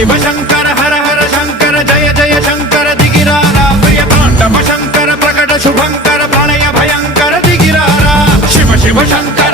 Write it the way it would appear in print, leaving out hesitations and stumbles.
शिव शंकर हर हर शंकर जय जय शंकर दिगिरारा प्रिय तांडव शंकर प्रकट शुभंकर प्रलय भयंकर दिगिरारा शिव शिव शंकर